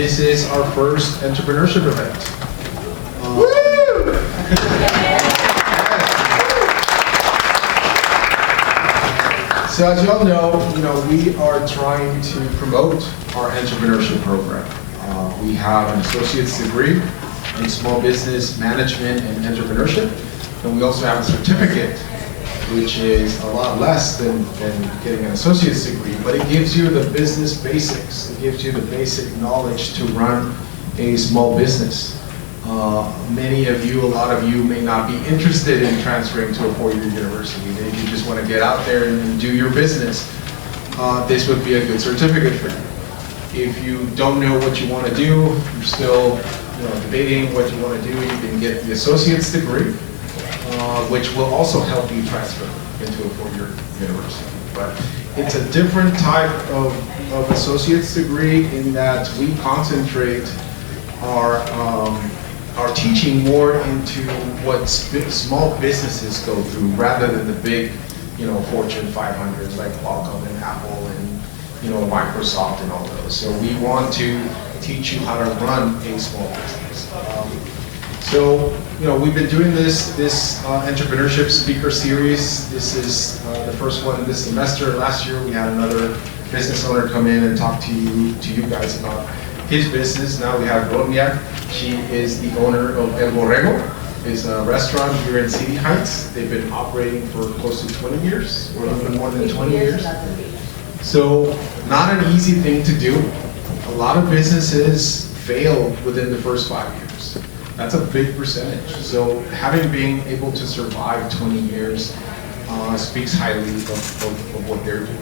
This is our first entrepreneurship event. So as you all know, we are trying to promote our entrepreneurship program. We have an associate's degree in small business management and entrepreneurship, and we also have a certificate, which is a lot less than getting an associate's degree, but it gives you the business basics. It gives you the basic knowledge to run a small business. Many of you, a lot of you may not be interested in transferring to a four-year university. Maybe you just want to get out there and do your business. This would be a good certificate for you. If you don't know what you want to do, you're still debating what you want to do, you can get the associate's degree, which will also help you transfer into a four-year university. But it's a different type of associate's degree in that we concentrate our teaching more into what small businesses go through rather than the big, Fortune 500s like Qualcomm and Apple and Microsoft and all those. So we want to teach you how to run a small business. So we've been doing this entrepreneurship speaker series. This is the first one this semester. Last year we had another business owner come in and talk to you guys about his business. Now we have Rodnia. She is the owner of El Borrego. It's a restaurant here in City Heights. They've been operating for close to 20 years, or a little more than 20 years. So not an easy thing to do. A lot of businesses fail within the first 5 years. That's a big percentage. So having been able to survive 20 years speaks highly of what they're doing.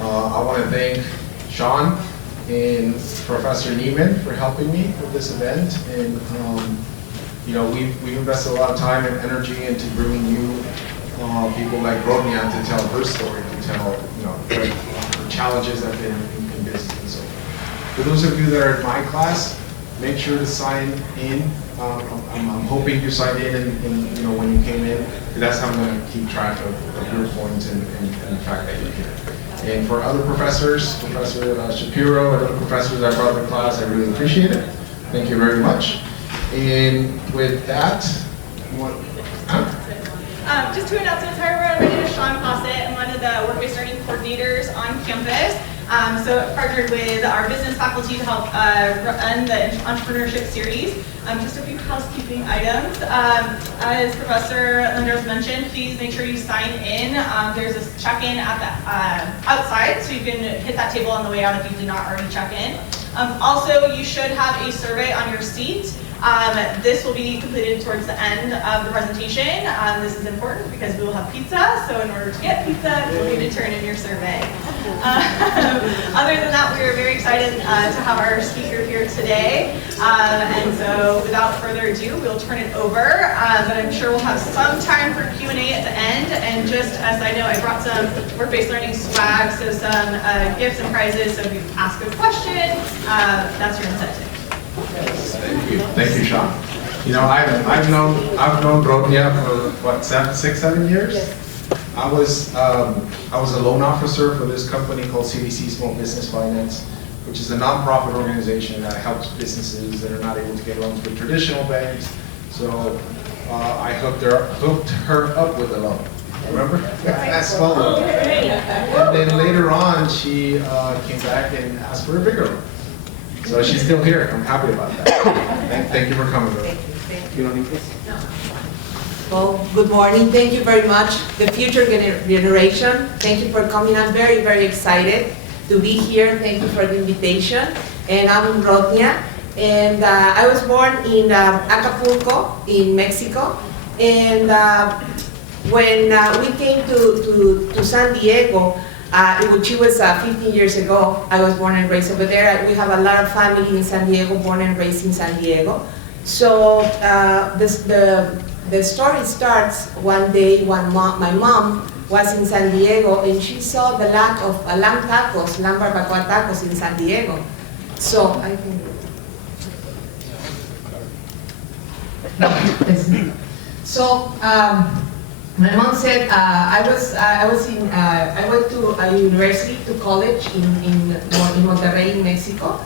I want to thank Sean and Professor Neiman for helping me with this event, and we've invested a lot of time and energy into bringing you people like Rodnia to tell her story, to tell her challenges that have been in business and so forth. For those of you that are in my class, make sure to sign in. I'm hoping you signed in and when you came in, because that's how I'm going to keep track of your points and the fact that you're here. And for other professors, Professor Shapiro and other professors that brought the class, I really appreciate it. Thank you very much. And with that, just two announcements. Hi everyone, my name is Sean Fawcett. I'm one of the work-based learning coordinators on campus. So I've partnered with our business faculty to help run the entrepreneurship series. Just a few housekeeping items. As Professor Lindros mentioned, please make sure you sign in. There's a check-in at the outside, so you can hit that table on the way out if you did not already check in. Also, you should have a survey on your seat. This will be completed towards the end of the presentation. This is important because we will have pizza, so in order to get pizza, you'll need to turn in your survey. Other than that, we are very excited to have our speaker here today. And so without further ado, we'll turn it over. But I'm sure we'll have some time for Q&A at the end. And just as I know, I brought some work-based learning swag, so some gifts and prizes. So if you ask a question, that's your incentive. Thank you, Sean. I've known Rodnia for what, 7 years? Yes. I was a loan officer for this company called CDC Small Business Finance, which is a nonprofit organization that helps businesses that are not able to get loans with traditional banks. So I hooked her up with a loan. Remember? That's small loan. And then later on, she came back and asked for a bigger loan. So she's still here. I'm happy about that. Thank you for coming, bro. Thank you. You don't need this? No. Well, good morning. Thank you very much. The future generation, thank you for coming. I'm very, very excited to be here. Thank you for the invitation. And I'm Rodnia. And I was born in Acapulco, in Mexico. And when we came to San Diego, which was 15 years ago, I was born and raised over there. We have a lot of family in San Diego, born and raised in San Diego. So the story starts one day when my mom was in San Diego and she saw the lack of lamb barbacoa tacos in San Diego. So I think. So my mom said I went to a university, to college in Monterrey, in Mexico,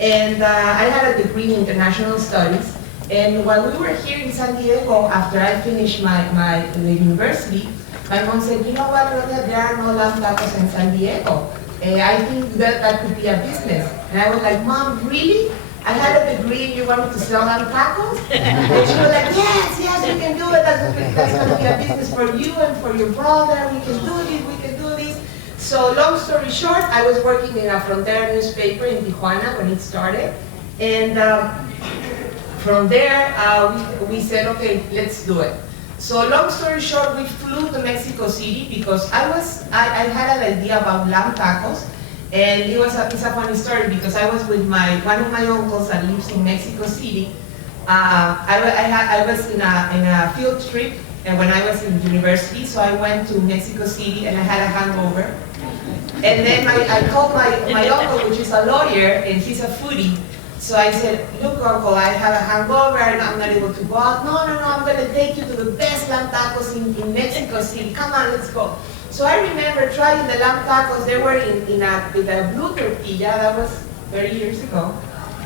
And I had a degree in international studies. And while we were here in San Diego, after I finished the university, my mom said, you know what, Rodnia, there are no lamb tacos in San Diego. I think that could be a business. And I was like, Mom, really? I had a degree and you want me to sell lamb tacos? And she was like, yes, you can do it. That's going to be a business for you and for your brother. We can do this. So long story short, I was working in a Frontera newspaper in Tijuana when it started. And from there, we said, okay, let's do it. So long story short, we flew to Mexico City because I had an idea about lamb tacos. And it's a funny story because I was with one of my uncles that lives in Mexico City. I was in a field trip and when I was in university, so I went to Mexico City and I had a hangover. And then I called my uncle, which is a lawyer, and he's a foodie. So I said, look, Uncle, I have a hangover and I'm not able to go out. No, I'm going to take you to the best lamb tacos in Mexico City. Come on, let's go. So I remember trying the lamb tacos. They were in a blue tortilla. That was 30 years ago.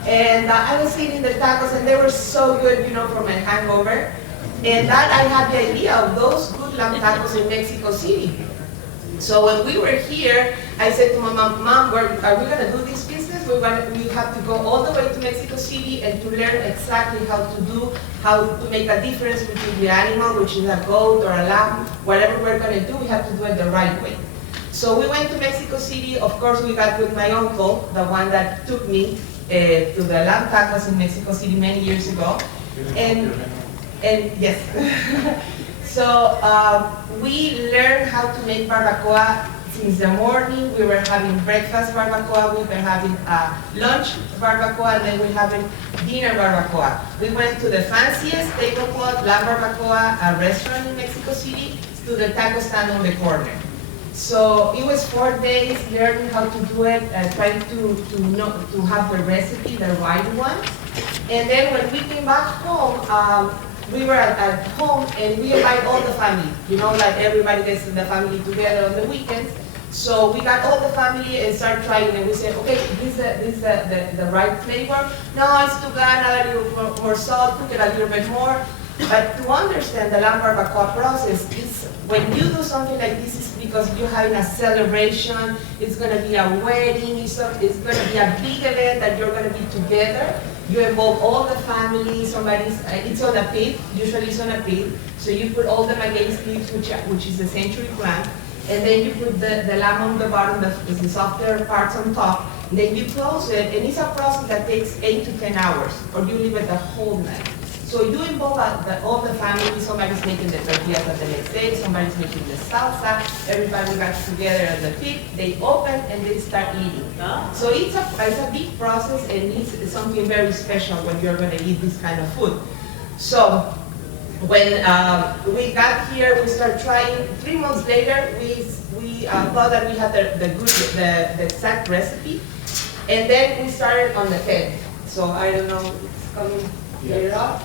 And I was eating the tacos and they were so good, for my hangover. And that I had the idea of those good lamb tacos in Mexico City. So when we were here, I said to my mom, are we going to do this business? We have to go all the way to Mexico City and to learn exactly how to make a difference between the animal, which is a goat or a lamb. Whatever we're going to do, we have to do it the right way. So we went to Mexico City. Of course, we got with my uncle, the one that took me to the lamb tacos in Mexico City many years ago. And yes. So we learned how to make barbacoa since the morning. We were having breakfast barbacoa, we were having lunch barbacoa, and then we were having dinner barbacoa. We went to the fanciest tablecloth lamb barbacoa restaurant in Mexico City to the taco stand on the corner. So it was 4 days learning how to do it, trying to have the recipe, the right one. And then when we came back home, we were at home and we invite all the family. Like everybody gets the family together on the weekends. So we got all the family and started trying and we said, okay, this is the right flavor. No, it's too good, add a little more salt, cook it a little bit more. But to understand the lamb barbacoa process, when you do something like this, it's because you're having a celebration, it's going to be a wedding, it's going to be a big event that you're going to be together. You involve all the family, it's on a pit, usually it's on a pit. So you put all the maguey leaves, which is the century plant, and then you put the lamb on the bottom, the softer parts on top, and then you close it, and it's a process that takes 8 to 10 hours, or you leave it the whole night. So you involve all the family, somebody's making the tortillas the next day, somebody's making the salsa, everybody got together at the pit, they open and they start eating. So it's a big process and it's something very special when you're going to eat this kind of food. So when we got here, we started trying. 3 months later, we thought that we had the exact recipe, and then we started on the 10th. So I don't know, it's coming later on.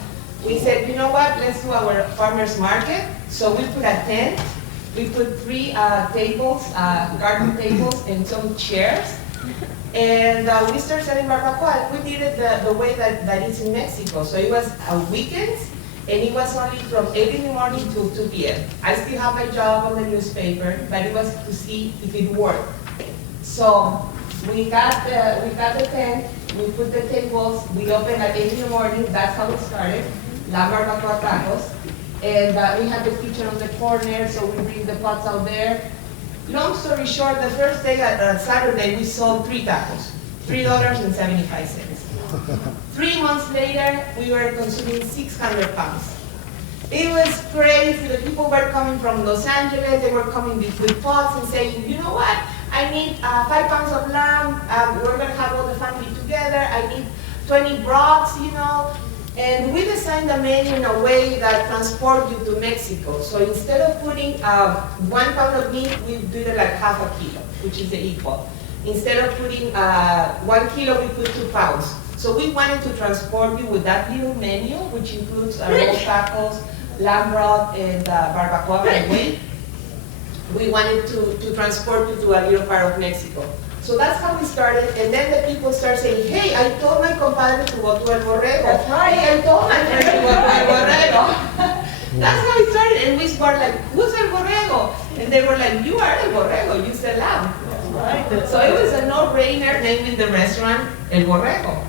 We said, you know what, let's do our farmer's market. So we put a tent, we put 3 tables, garden tables, and some chairs. And we started selling barbacoa. We did it the way that it's in Mexico. So it was weekends, and it was only from 8 in the morning till 2 p.m. I still have my job on the newspaper, but it was to see if it worked. So we got the tent, we put the tables, we opened at 8 in the morning, that's how it started. La barbacoa tacos, and we had the kitchen on the corner, so we bring the pots out there. Long story short, the first day, Saturday, we sold 3 tacos, $3.75. 3 months later, we were consuming 600 pounds. It was crazy. The people were coming from Los Angeles, they were coming with pots and saying, you know what, I need 5 pounds of lamb, we're going to have all the family together, I need 20 broths, And we designed the menu in a way that transport you to Mexico. So instead of putting 1 pound of meat, we did it like half a kilo, which is the equal. Instead of putting 1 kilo, we put 2 pounds. So we wanted to transport you with that little menu, which includes roll tacos, lamb broth, and barbacoa by weight. We wanted to transport you to a little part of Mexico. So that's how we started, and then the people start saying, hey, I told my compadre to go to El Borrego. That's right. Hey, I told my friend to go to El Borrego. That's how it started, and we started like, who's El Borrego? And they were like, you are El Borrego, you sell lamb. Right. So it was a no-brainer naming the restaurant El Borrego.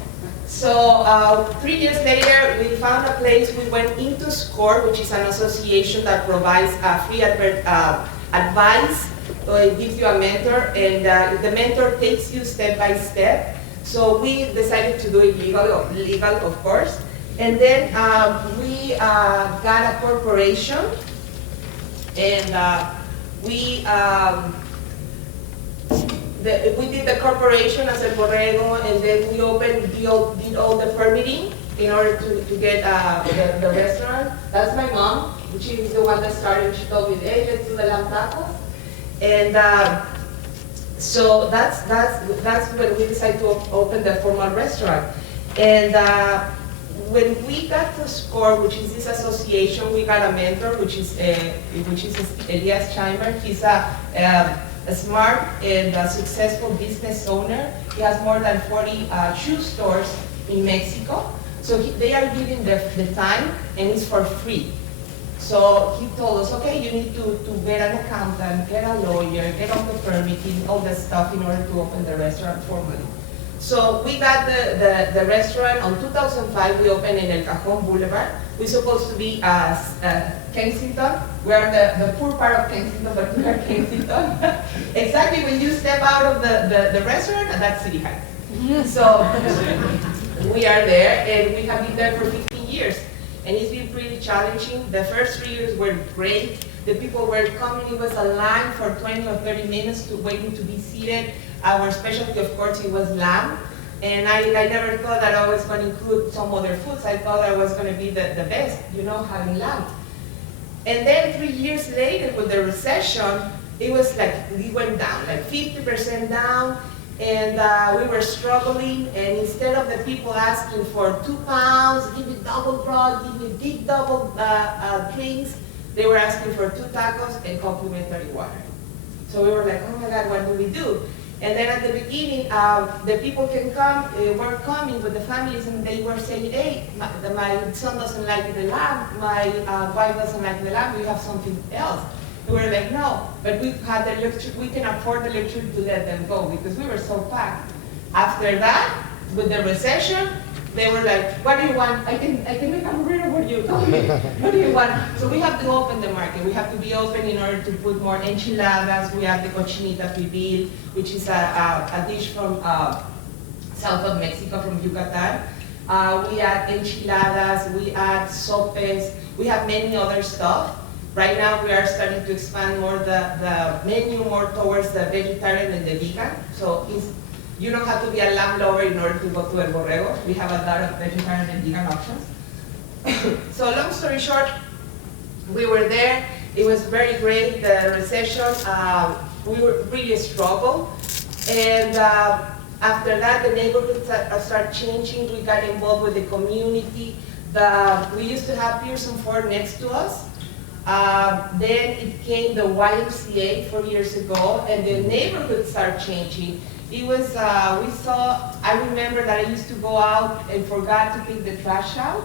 So 3 years later, we found a place. We went into SCORE, which is an association that provides free advice. It gives you a mentor, and the mentor takes you step by step. So we decided to do it legal, of course. And then we got a corporation, and we did the corporation as El Borrego, and then we did all the permitting in order to get the restaurant. That's my mom. She was the one that started. She told me, hey, let's do the lamb tacos. And so that's when we decided to open the formal restaurant. And when we got to SCORE, which is this association, we got a mentor, which is Elias Chimer. He's a smart and successful business owner. He has more than 40 shoe stores in Mexico. So they are giving the time, and it's for free. So he told us, okay, you need to get an accountant, get a lawyer, get all the permitting, all the stuff in order to open the restaurant formally. So we got the restaurant on 2005. We opened in El Cajon Boulevard. We're supposed to be Kensington. We're the poor part of Kensington, but we are Kensington. Exactly when you step out of the restaurant, that's City Heights. So we are there, and we have been there for 15 years. And it's been pretty challenging. The first 3 years were great. The people were coming. It was a line for 20 or 30 minutes waiting to be seated. Our specialty, of course, it was lamb. And I never thought that I was going to include some other foods. I thought I was going to be the best, having lamb. And then 3 years later, with the recession, it was like we went down, like 50% down. And we were struggling, and instead of the people asking for 2 pounds, give me double broth, give me big double drinks, they were asking for 2 tacos and complimentary water. So we were like, oh my God, what do we do? And then at the beginning, the people were coming with the families, and they were saying, hey, my son doesn't like the lamb, my wife doesn't like the lamb, we have something else. We were like, no, but we had the luxury, we can afford the luxury to let them go because we were so packed. After that, with the recession, they were like, what do you want? I can make a burrito for you. What do you want? So we have to open the market. We have to be open in order to put more enchiladas. We have the cochinita pibil, which is a dish from south of Mexico, from Yucatan. We add enchiladas, we add sopes, we have many other stuff. Right now we are starting to expand more the menu more towards the vegetarian and the vegan. So you don't have to be a lamb lover in order to go to El Borrego. We have a lot of vegetarian and vegan options. So long story short, we were there. It was very great. The recession, we were really struggled. And after that, the neighborhoods started changing. We got involved with the community. We used to have Pearson Ford next to us. Then it came the YMCA 4 years ago, and the neighborhood started changing. It was, I remember that I used to go out and forgot to take the trash out.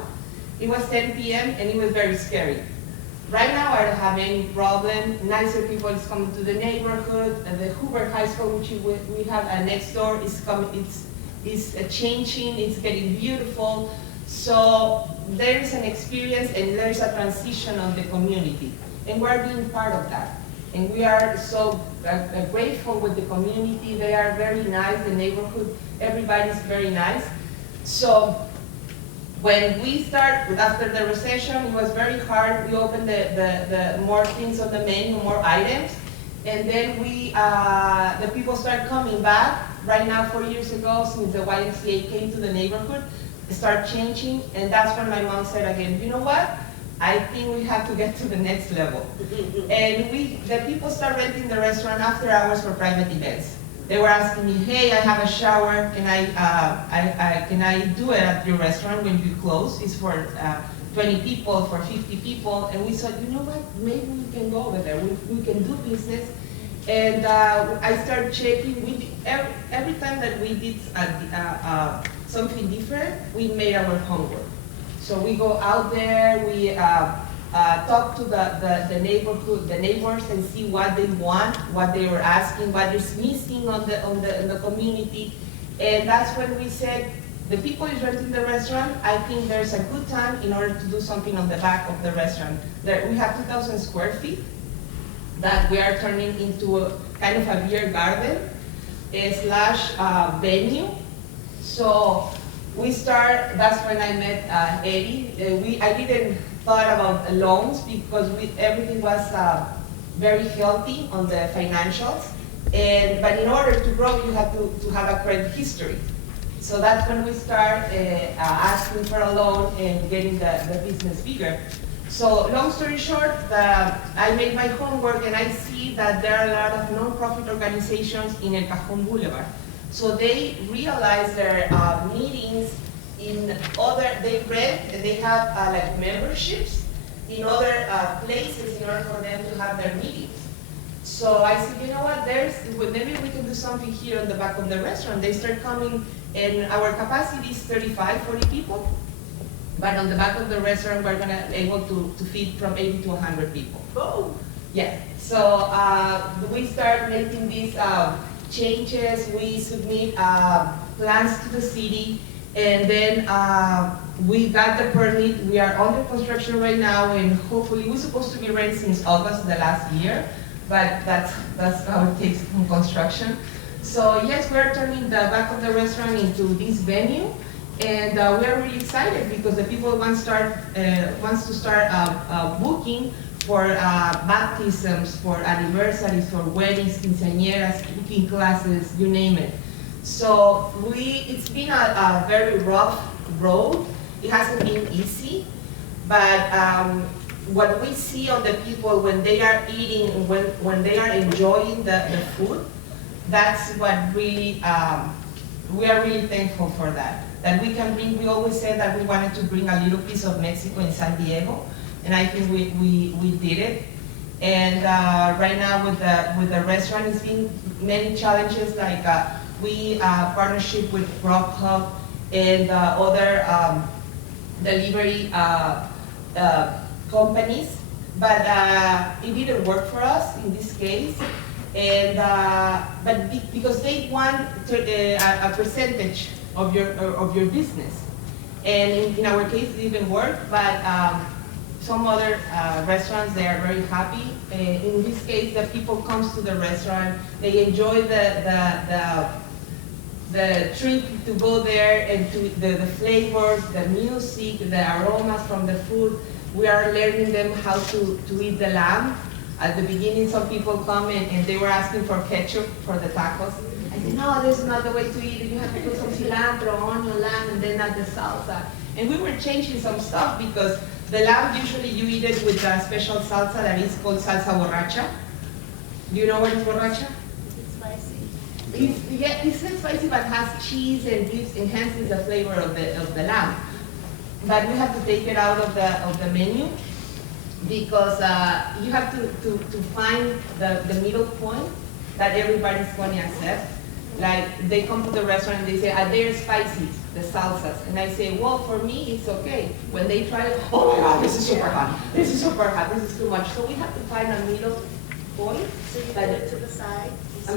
It was 10 p.m. and it was very scary. Right now I don't have any problem. Nicer people is coming to the neighborhood. The Hoover High School, which we have next door, is coming. It's changing. It's getting beautiful. So there is an experience and there is a transition on the community, and we're being part of that. And we are so grateful with the community. They are very nice, the neighborhood, everybody's very nice. So when we started, after the recession, it was very hard. We opened the more things on the menu, more items. And then the people started coming back. Right now, 4 years ago, since the YMCA came to the neighborhood, start changing, and that's when my mom said again, you know what? I think we have to get to the next level. And the people start renting the restaurant after hours for private events. They were asking me, hey, I have a shower, can I do it at your restaurant when you close? It's for 20 people, for 50 people. And we said, you know what? Maybe we can go over there. We can do business. And I started checking. Every time that we did something different, we made our homework. So we go out there, we talk to the neighborhood, the neighbors, and see what they want, what they were asking, what is missing in the community. And that's when we said, the people is renting the restaurant. I think there's a good time in order to do something on the back of the restaurant. We have 2,000 square feet that we are turning into a kind of a beer garden / venue. So that's when I met Eddie. I didn't thought about loans because everything was very healthy on the financials. But in order to grow, you have to have a credit history. So that's when we start asking for a loan and getting the business bigger. So long story short, I made my homework and I see that there are a lot of non-profit organizations in El Cajon Boulevard. So they realize their meetings they have like memberships in other places in order for them to have their meetings. So I said, you know what, maybe we can do something here on the back of the restaurant. They start coming, and our capacity is 35, 40 people. But on the back of the restaurant, we're gonna be able to feed from 80 to 100 people. Oh. Yeah, so we start making these changes. We submit plans to the city, and then we got the permit. We are under construction right now, and hopefully we're supposed to be ready since August of the last year, but that's how it takes in construction. So yes, we're turning the back of the restaurant into this venue, and we are really excited because the people wants to start booking for baptisms, for anniversaries, for weddings, quinceañeras, cooking classes, you name it. So it's been a very rough road. It hasn't been easy, but what we see on the people when they are eating, when they are enjoying the food, that's what really, we are really thankful for that. That we can bring, we always said that we wanted to bring a little piece of Mexico in San Diego, and I think we did it. And right now with the restaurant, it's been many challenges, like we partnership with Grubhub and other delivery companies, but it didn't work for us in this case. And because they want a percentage of your business, and in our case it didn't work. But some other restaurants, they are very happy. In this case, the people comes to the restaurant, they enjoy the trip to go there, and to the flavors, the music, the aromas from the food. We are learning them how to eat the lamb. At the beginning, some people come and they were asking for ketchup for the tacos. I said, no, this is not the way to eat it. You have to put some cilantro, onion, lamb, and then add the salsa. And we were changing some stuff because the lamb, usually you eat it with a special salsa that is called salsa borracha. Do you know what is borracha? It's spicy. It's not spicy, but has cheese and enhances the flavor of the lamb. But we have to take it out of the menu because you have to find the middle point that everybody's going to accept. Like, they come to the restaurant and they say, they're spicy, the salsas. And I say, well, for me, it's okay. When they try it, oh my God, this is super hot. This is super hot, this is too much. So we have to find a middle point. So you put it to the side? Do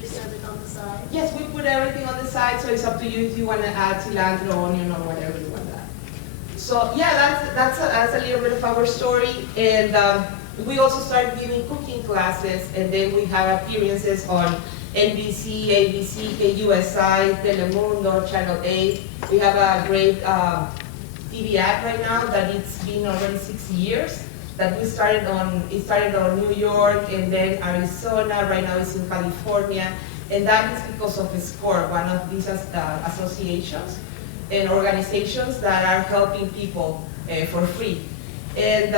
you serve it on the side? Yes, we put everything on the side, so it's up to you if you want to add cilantro, onion, or whatever you want to add. So yeah, that's a little bit of our story. And we also started giving cooking classes, and then we have appearances on NBC, ABC, KUSI, Telemundo, Channel 8. We have a great TV ad right now that it's been already 6 years. That it started on New York, and then Arizona. Right now it's in California, and that is because of SCORE, one of these associations and organizations that are helping people for free. And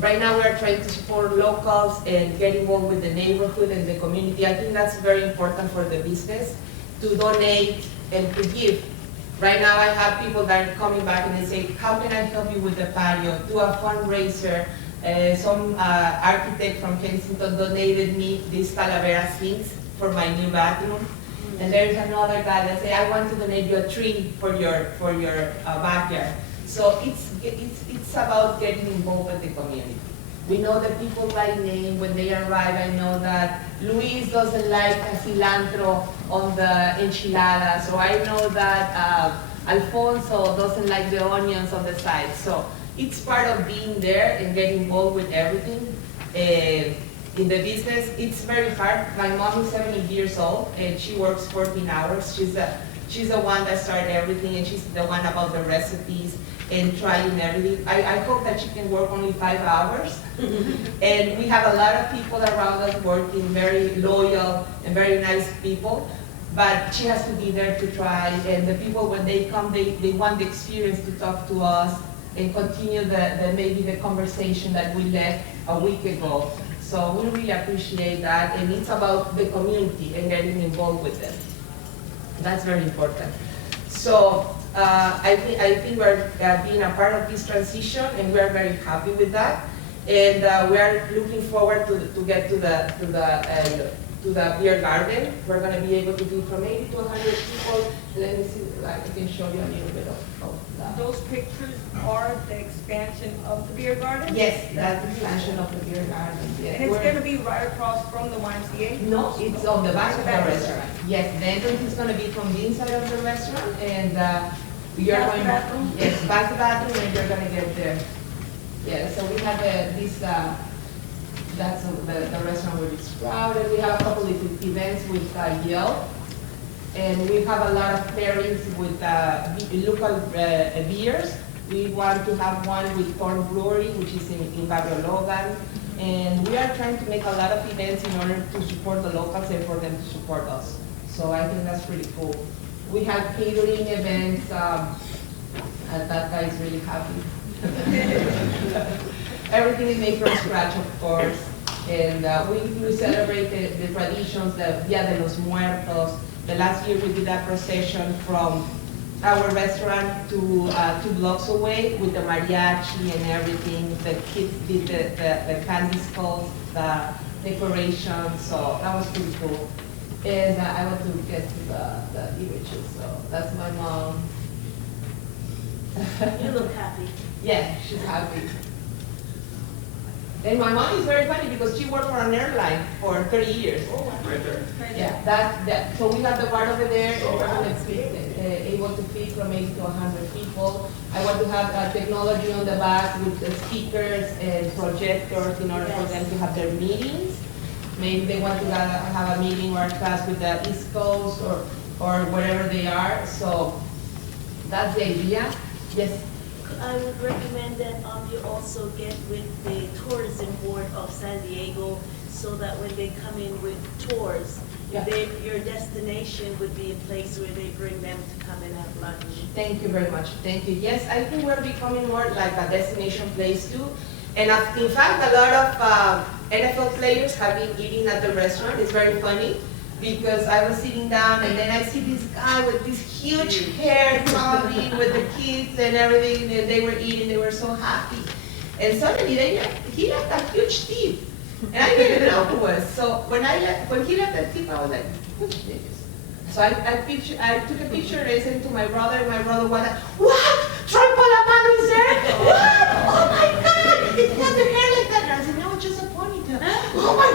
right now we are trying to support locals and get involved with the neighborhood and the community. I think that's very important for the business, to donate and to give. Right now I have people that are coming back and they say, how can I help you with the patio? Do a fundraiser, Some architect from Kensington donated me these Talavera sinks for my new bathroom. And there's another guy that said, I want to donate you a tree for your backyard. So it's about getting involved with the community. We know the people by name when they arrive. I know that Luis doesn't like cilantro on the enchiladas, so I know that Alfonso doesn't like the onions on the side. So it's part of being there and getting involved with everything. In the business, it's very hard. My mom is 70 years old and she works 14 hours. She's the one that started everything, and she's the one about the recipes and trying everything. I hope that she can work only 5 hours. And we have a lot of people around us working, very loyal and very nice people. But she has to be there to try. And the people, when they come, they want the experience to talk to us and continue maybe the conversation that we left a week ago. So we really appreciate that, and it's about the community and getting involved with them. That's very important. So I think we're being a part of this transition, and we're very happy with that. And we are looking forward to get to the beer garden. We're going to be able to do from 80 to 100 people. Let me see, I can show you a little bit of that. Those pictures are the expansion of the beer garden? Yes, that's the expansion of the beer garden. Yes. And it's going to be right across from the YMCA? No, it's on the back of the restaurant. Yes, the entrance is going to be from the inside of the restaurant, and you're Past going the bathroom? Yes, past the bathroom, and you're going to get there. Yeah, so we have this. That's the restaurant where it's crowded. We have a couple of events with Yelp, and we have a lot of pairings with local beers. We want to have one with Thorn Brewery, which is in Barrio Logan. And we are trying to make a lot of events in order to support the locals and for them to support us. So I think that's pretty cool. We have catering events. And that guy is really happy. Everything is made from scratch, of course. And we celebrate the traditions, the Dia de los Muertos. The last year we did a procession from our restaurant to 2 blocks away with the mariachi and everything. The kids did the candy skulls, the decorations, so that was pretty cool. And I want to get to the images, so that's my mom. You look happy. Yeah, she's happy. And my mom is very funny because she worked for an airline for 30 years. Oh, Right there. Yeah, so we have the part over there, and we're going to fit, able to fit from 80 to 100 people. I want to have technology on the back with the speakers and projectors in order for them to have their meetings. Maybe they want to have a meeting or a class with the East Coast or wherever they are. So that's the idea. Yes. I would recommend that you also get with the tourism board of San Diego so that when they come in with tours, Yeah. your destination would be a place where they bring them to come and have lunch. Thank you very much. Thank you. Yes, I think we're becoming more like a destination place too. And in fact, a lot of NFL players have been eating at the restaurant. It's very funny because I was sitting down and then I see this guy with this huge hair coming with the kids and everything, and they were eating, they were so happy. And suddenly he left a huge tip. And I didn't know who it was. So when he left the tip, I was like, who's this? So I took a picture and I sent it to my brother, and my brother was like, what? Troy Polamalu is there? What? Oh my God! It has the hair like that. And I said, no, it's just a ponytail. Oh my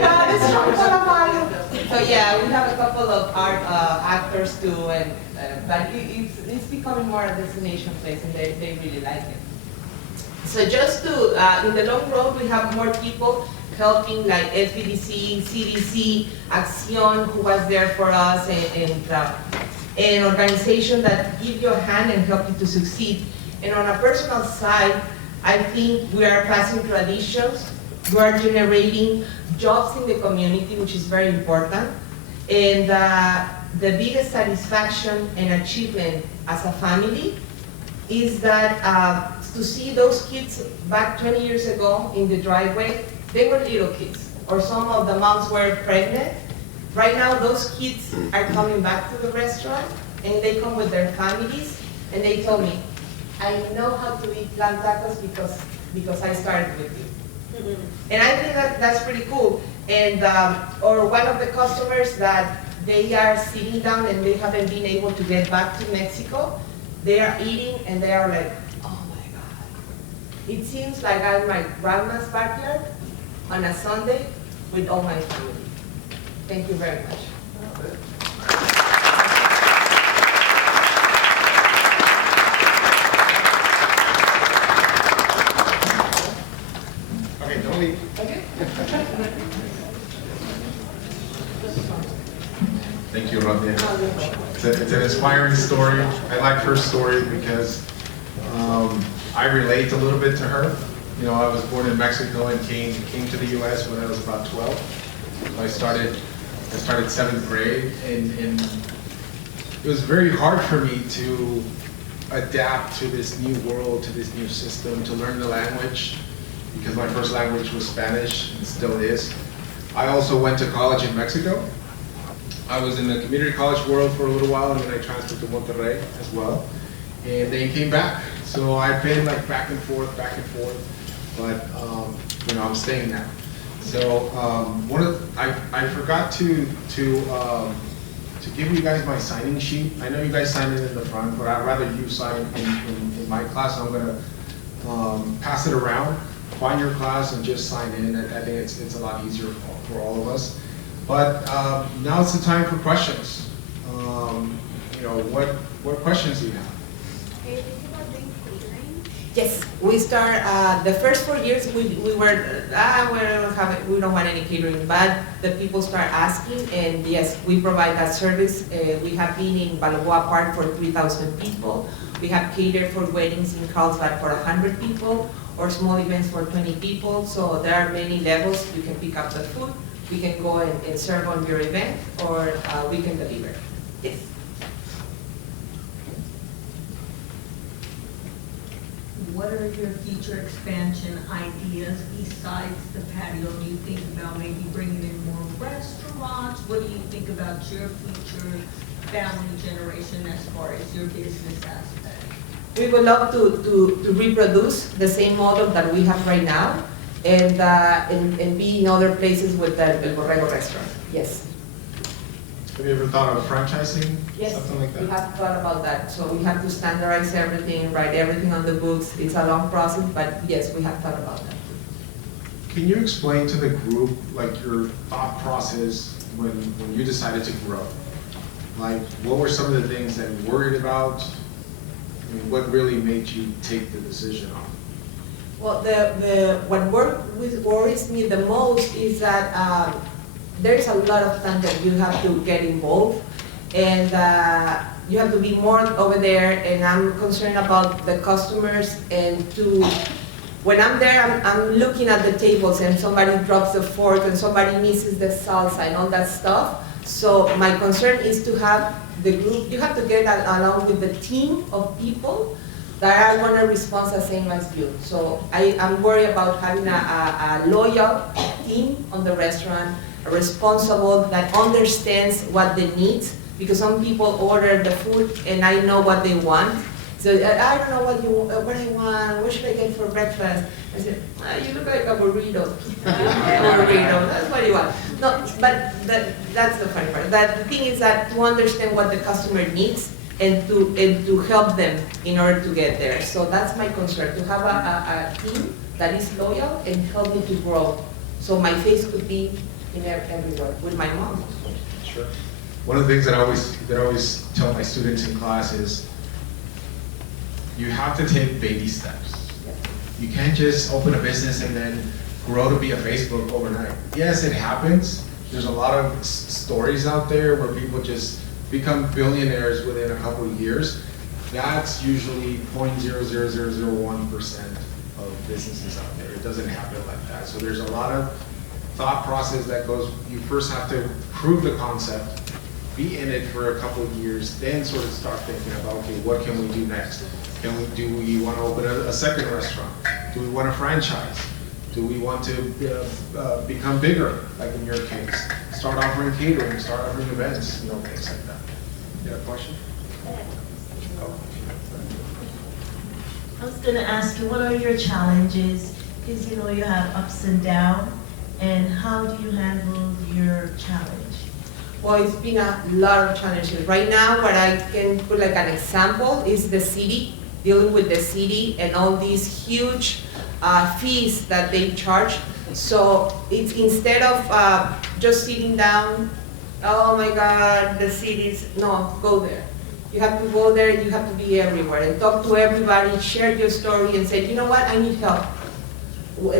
God, it's Troy Polamalu. So yeah, we have a couple of art actors too, but it's becoming more a destination place, and they really like it. So just to, in the long road, we have more people helping, like SBDC, CDC, Acción, who was there for us, and an organization that give you a hand and help you to succeed. And on a personal side, I think we are passing traditions, we are generating jobs in the community, which is very important. And the biggest satisfaction and achievement as a family is that to see those kids back 20 years ago in the driveway, they were little kids, or some of the moms were pregnant. Right now, those kids are coming back to the restaurant, and they come with their families, and they told me, I know how to eat lamb tacos because because I started with you. And I think that that's pretty cool. And, or one of the customers that they are sitting down and they haven't been able to get back to Mexico, they are eating and they are like, oh my God. It seems like I'm in my grandma's backyard on a Sunday with all my family. Thank you very much. Okay, don't leave. Okay. Thank you, Rodnia. It's an inspiring story. I like her story because I relate a little bit to her. You know, I was born in Mexico and came to the U.S. when I was about 12. So I started 7th grade, and it was very hard for me to adapt to this new world, to this new system, to learn the language, because my first language was Spanish and still is. I also went to college in Mexico. I was in the community college world for a little while, and then I transferred to Monterrey as well, and then came back. So I've been like back and forth, but you know, I'm staying now. So I forgot to give you guys my signing sheet. I know you guys sign it in the front, but I'd rather you sign in my class. I'm gonna pass it around, find your class, and just sign in. I think it's a lot easier for all of us. But now it's the time for questions. You know, what questions do you have? Hey, think about doing catering. Yes, we start, the first 4 years we were, we don't want any catering, but the people start asking, and yes, we provide that service. We have been in Balboa Park for 3,000 people. We have catered for weddings in Carlsbad for 100 people, or small events for 20 people. So there are many levels. You can pick up the food, we can go and serve on your event, or we can deliver. Yes. What are your future expansion ideas besides the patio? Do you think about maybe bringing in more restaurants? What do you think about your future family generation as far as your business aspect? We would love to reproduce the same model that we have right now, and be in other places with the Borrego restaurant. Yes. Have you ever thought of franchising? Yes, Something like that? we have thought about that. So we have to standardize everything, write everything on the books. It's a long process, but yes, we have thought about that. Can you explain to the group, like, your thought process when you decided to grow? Like, what were some of the things that you worried about? I mean, what really made you take the decision on? Well, what worries me the most is that there's a lot of time that you have to get involved, and you have to be more over there, and I'm concerned about the customers, and when I'm there, I'm looking at the tables and somebody drops the fork and somebody misses the salsa and all that stuff. So my concern is to have the group, you have to get along with the team of people that are going to respond the same as you. So I'm worried about having a loyal team on the restaurant, responsible, that understands what they need, because some people order the food and I know what they want. So I don't know what I want, what should I get for breakfast? I said, you look like a burrito. Burrito, that's what you want. No, but that's the funny part. The thing is that to understand what the customer needs and to help them in order to get there. So that's my concern, to have a team that is loyal and help me to grow. So my face could be everywhere with my mom. Sure. One of the things that I always tell my students in class is you have to take baby steps. You can't just open a business and then grow to be a Facebook overnight. Yes, it happens. There's a lot of stories out there where people just become billionaires within a couple of years. That's usually 0.00001% of businesses out there. It doesn't happen like that. So there's a lot of thought process that goes. You first have to prove the concept, be in it for a couple of years, then sort of start thinking about, okay, what can we do next? Do we want to open a second restaurant? Do we want to franchise? Do we want to become bigger, like in your case? Start offering catering, start offering events, things like that. You have a question? I was gonna ask you, what are your challenges? Because you know you have ups and downs, and how do you handle your challenge? Well, it's been a lot of challenges. Right now, what I can put like an example is the city, dealing with the city and all these huge fees that they charge. So it's instead of just sitting down, oh my God, the cities, no, go there. You have to go there, you have to be everywhere and talk to everybody, share your story and say, you know what, I need help.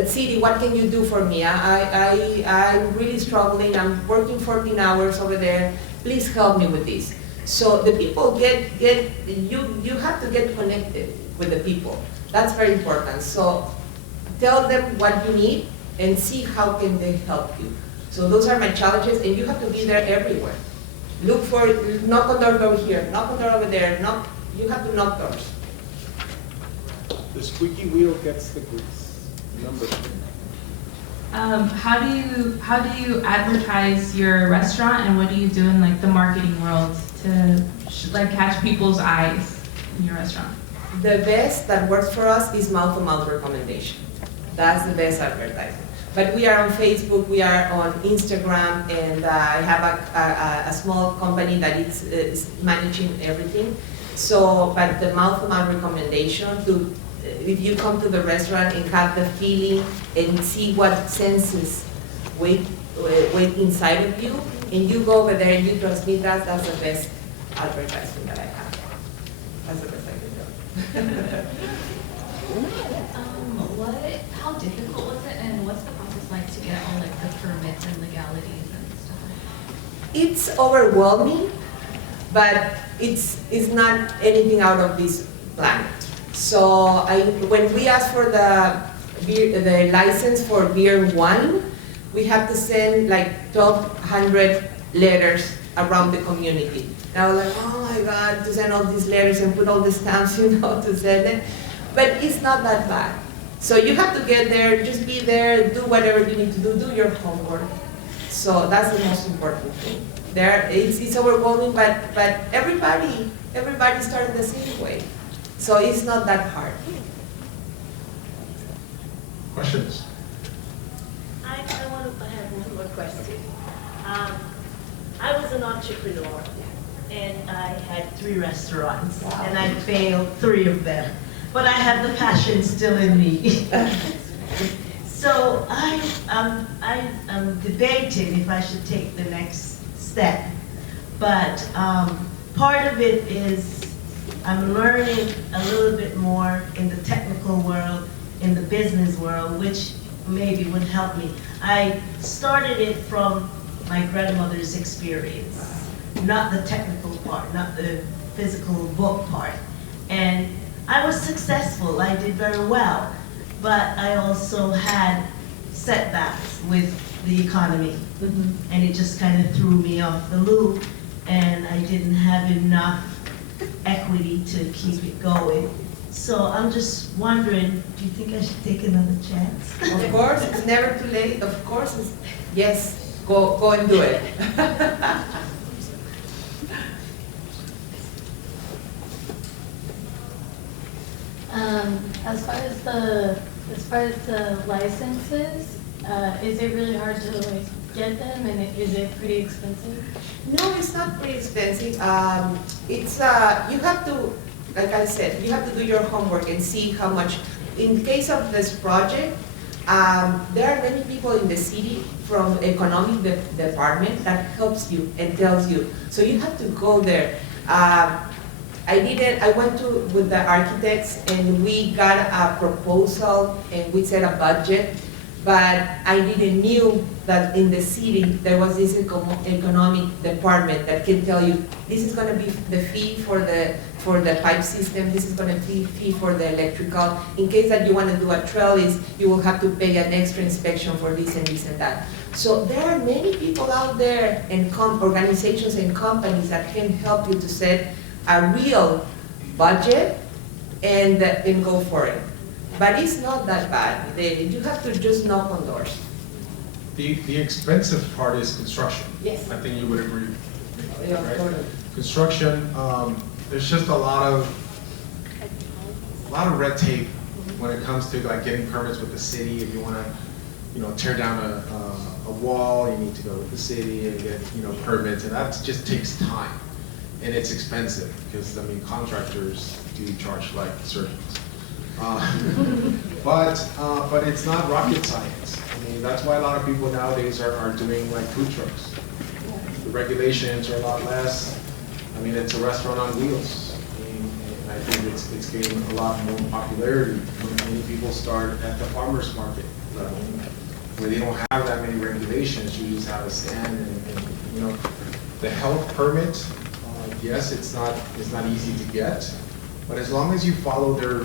City, what can you do for me? I'm really struggling, I'm working 14 hours over there, please help me with this. So the people you have to get connected with the people. That's very important. So tell them what you need and see how can they help you. So those are my challenges, and you have to be there everywhere. Look for, knock on doors over here, knock on door over there, you have to knock doors. The squeaky wheel gets the grease. Number two. How do you advertise your restaurant, and what do you do in like the marketing world to like catch people's eyes in your restaurant? The best that works for us is mouth-to-mouth recommendation. That's the best advertising. But we are on Facebook, we are on Instagram, and I have a small company that is managing everything. So, but the mouth-to-mouth recommendation, if you come to the restaurant and have the feeling and see what senses wait inside of you, and you go over there and you trust me, that's the best advertising that I have. That's the best I can do. How difficult was it, and what's the process like to get all like the permits and legalities and stuff? It's overwhelming, but it's not anything out of this planet. So when we ask for the license for beer and wine, we have to send like 1,200 letters around the community. And I was like, oh my God, to send all these letters and put all the stamps, to send it. But it's not that bad. So you have to get there, just be there, do whatever you need to do your homework. So that's the most important thing. It's overwhelming, but everybody started the same way. So it's not that hard. Questions? I have one more question. I was an entrepreneur, and I had 3 restaurants, and I failed 3 of them. But I have the passion still in me. So I'm debating if I should take the next step. But part of it is I'm learning a little bit more in the technical world, in the business world, which maybe would help me. I started it from my grandmother's experience, not the technical part, not the physical book part. And I was successful, I did very well, but I also had setbacks with the economy. And it just kind of threw me off the loop, and I didn't have enough equity to keep it going. So I'm just wondering, do you think I should take another chance? Of course, it's never too late. Of course, yes, go and do it. As far as the licenses, is it really hard to like get them, and is it pretty expensive? No, it's not pretty expensive. It's you have to, like I said, you have to do your homework and see how much. In case of this project, there are many people in the city from economic department that helps you and tells you. So you have to go there. I went with the architects, and we got a proposal and we set a budget, but I didn't knew that in the city there was this economic department that can tell you this is going to be the fee for the pipe system, this is going to be fee for the electrical. In case that you want to do a trellis, you will have to pay an extra inspection for this and this and that. So there are many people out there and organizations and companies that can help you to set a real budget and go for it. But it's not that bad. You have to just knock on doors. The expensive part is construction. Yes. I think you would agree. Yeah, Right? totally. Construction, there's just a lot of a lot of red tape when it comes to like getting permits with the city. If you want to, tear down a wall, you need to go with the city and get, permits, and that just takes time. And it's expensive, because, contractors do charge like surgeons. But it's not rocket science. That's why a lot of people nowadays are doing like food trucks. The regulations are a lot less. It's a restaurant on wheels. And I think it's gaining a lot more popularity. Many people start at the farmer's market level, where they don't have that many regulations. You just have a stand and the health permit, yes, it's not easy to get, but as long as you follow their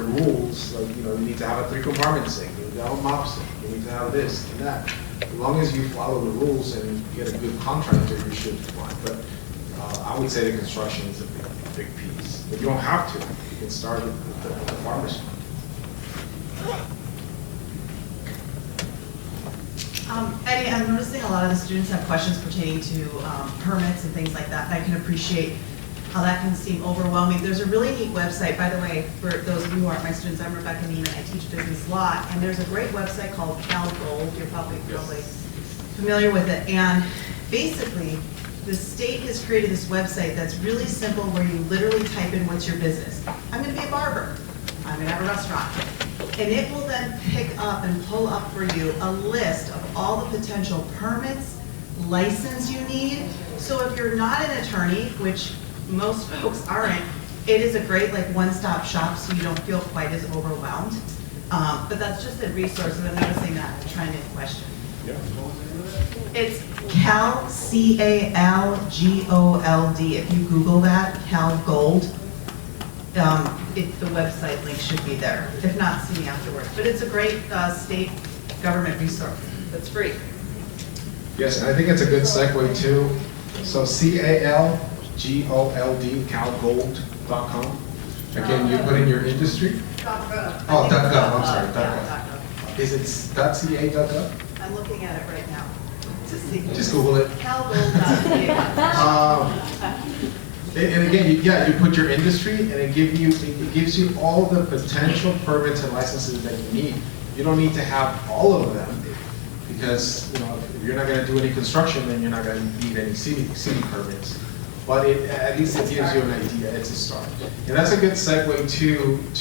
rules, like, you need to have a 3-compartment sink, you need to have a mop sink, you need to have this and that. As long as you follow the rules and get a good contractor, you should be fine. But I would say the construction is a big piece. But you don't have to. You can start with the farmer's market. Eddie, I'm noticing a lot of the students have questions pertaining to permits and things like that, and I can appreciate how that can seem overwhelming. There's a really neat website, by the way, for those of you who aren't my students. I'm Rebecca Neiman, I teach business law, and there's a great website called CalGold. You're probably familiar with it. And basically, the state has created this website that's really simple, where you literally type in what's your business. I'm going to be a barber. I'm going to have a restaurant. And it will then pick up and pull up for you a list of all the potential permits, license you need. So if you're not an attorney, which most folks aren't, it is a great one-stop shop, so you don't feel quite as overwhelmed. But that's just a resource, and I'm noticing that I'm trying to question. Yeah. It's Cal, C-A-L-G-O-L-D. If you Google that, CalGold, the website link should be there. If not, see me afterwards. But it's a great state government resource that's free. Yes, and I think it's a good segue too. So CalGold, calgold.com. Again, you put in your industry. .gov. Oh, .gov, I'm sorry, Yeah, .gov. Is it .ca.gov? I'm looking at it right now to see. Just Google it. CalGold.ca. And again, you put your industry, and it gives you all the potential permits and licenses that you need. You don't need to have all of them, because if you're not going to do any construction, then you're not going to need any city permits. But at least it gives you an idea. It's a start, and that's a good segue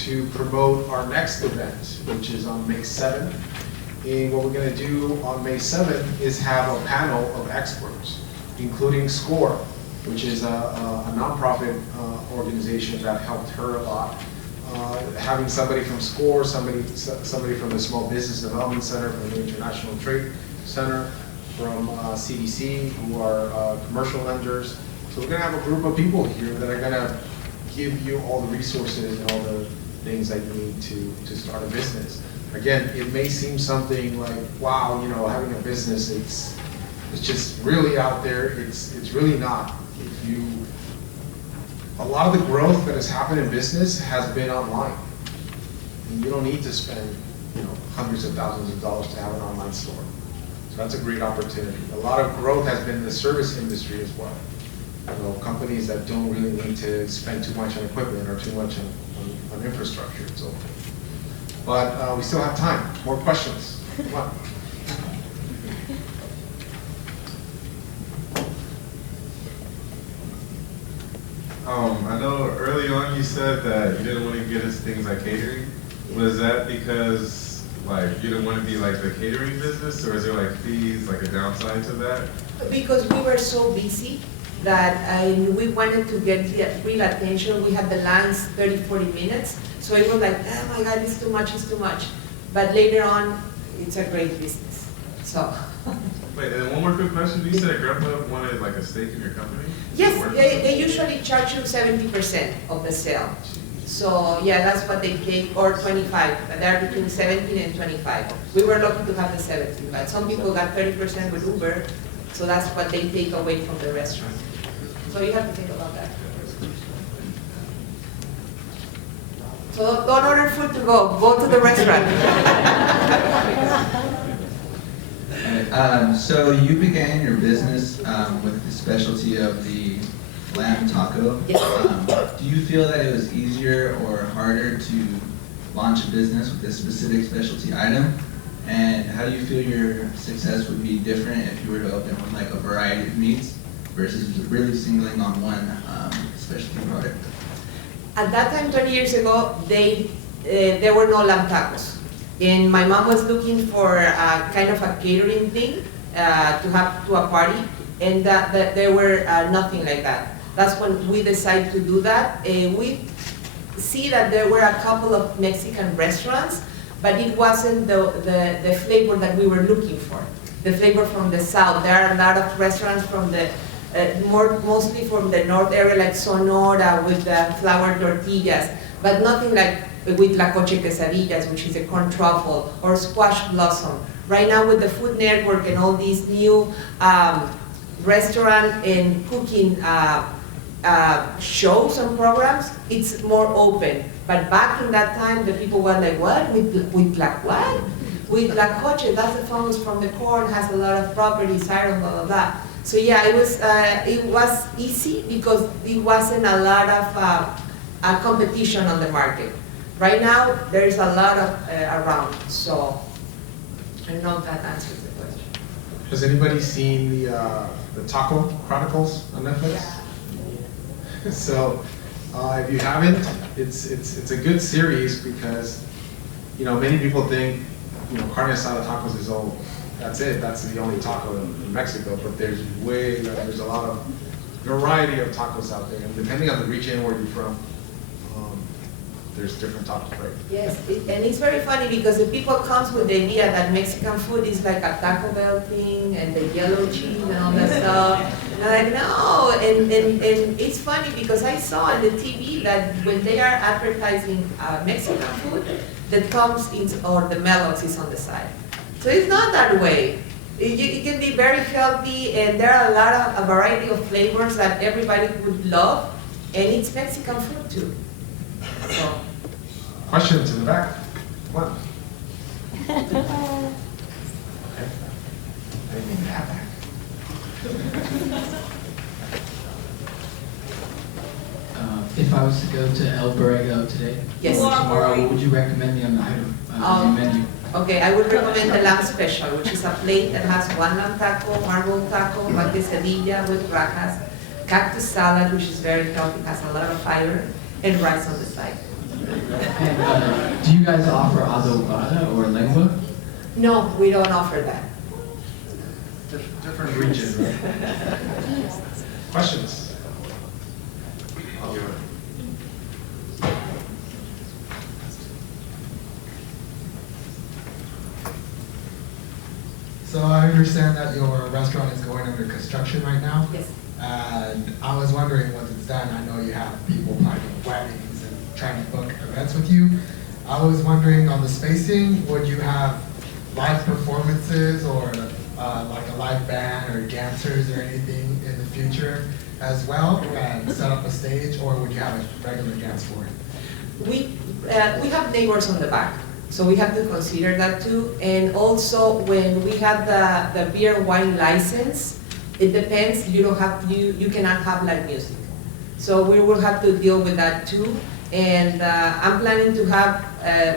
to promote our next event, which is on May 7th. And what we're going to do on May 7th is have a panel of experts, including SCORE, which is a nonprofit organization that helped her a lot. Having somebody from SCORE, somebody from the Small Business Development Center, from the International Trade Center, from CDC, who are commercial lenders. So we're going to have a group of people here that are going to give you all the resources and all the things that you need to start a business. Again, it may seem something like, wow, having a business, it's just really out there. It's really not. A lot of the growth that has happened in business has been online. And you don't need to spend, hundreds of thousands of dollars to have an online store. So that's a great opportunity. A lot of growth has been in the service industry as well. Companies that don't really need to spend too much on equipment or too much on infrastructure and so forth. But we still have time. More questions? Come on. I know early on you said that you didn't want to get into things like catering. Was that because you didn't want to be like the catering business, or is there fees, a downside to that? Because we were so busy that we wanted to get real attention. We had the lines 30, 40 minutes. So it was like, oh my God, it's too much, it's too much. But later on, it's a great business. So. Wait, and one more quick question. You said Grandpa wanted a stake in your company? Yes, they usually charge you 70% of the sale. So yeah, that's what they take, or 25, but they're between 17 and 25. We were lucky to have the 17, but some people got 30% with Uber, so that's what they take away from the restaurant. So you have to think about that. So don't order food to go to the restaurant. So you began your business with the specialty of the lamb taco. Yes. Do you feel that it was easier or harder to launch a business with a specific specialty item? And how do you feel your success would be different if you were to open with like a variety of meats versus really singling on one specialty product? At that time, 20 years ago, there were no lamb tacos. And my mom was looking for kind of a catering thing to have to a party, and that there were nothing like that. That's when we decided to do that. We see that there were a couple of Mexican restaurants, but it wasn't the flavor that we were looking for, the flavor from the south. There are a lot of restaurants from the, mostly from the north area, like Sonora with the flour tortillas, but nothing like with La Coche Quesadillas, which is a corn truffle, or Squash Blossom. Right now with the Food Network and all these new restaurant and cooking shows and programs, it's more open. But back in that time, the people were like, what? With like what? With La Coche, that's the famous from the corn, has a lot of properties, iron, blah, blah, blah. So yeah, it was easy because it wasn't a lot of competition on the market. Right now, there's a lot of around, so I don't know if that answers the question. Has anybody seen the Taco Chronicles on Netflix? Yeah. So, if you haven't, it's a good series because, you know, many people think, you know, carne asada tacos is all, that's it, that's the only taco in Mexico, but there's a lot of variety of tacos out there, and depending on the region where you're from, there's different tacos, right? Yes, and it's very funny because the people comes with the idea that Mexican food is like a Taco Bell thing and the yellow cheese and all that stuff. And I'm like, no, and it's funny because I saw on the TV that when they are advertising Mexican food, that comes in, or the melons is on the side. So it's not that way. It can be very healthy, and there are a variety of flavors that everybody would love, and it's Mexican food too. So. Questions in the back? Come on. Okay. Anything in that back? If I was to go to El Borrego today, yes, or tomorrow, what would you recommend me on the item menu? Okay, I would recommend the lamb special, which is a plate that has one lamb taco, marble taco, one quesadilla with rajas, cactus salad, which is very healthy, has a lot of fiber, and rice on the side. And do you guys offer adobada or lengua? No, we don't offer that. Different region, right? Questions? So I understand that your restaurant is going under construction right now. Yes. And I was wondering, once it's done, I know you have people planning weddings and trying to book events with you. I was wondering on the spacing, would you have live performances or like a live band or dancers or anything in the future as well, and set up a stage, or would you have a regular dance floor? We have neighbors on the back, so we have to consider that too. And also, when we have the beer and wine license, it depends. You cannot have live music, so we will have to deal with that too. And I'm planning to have.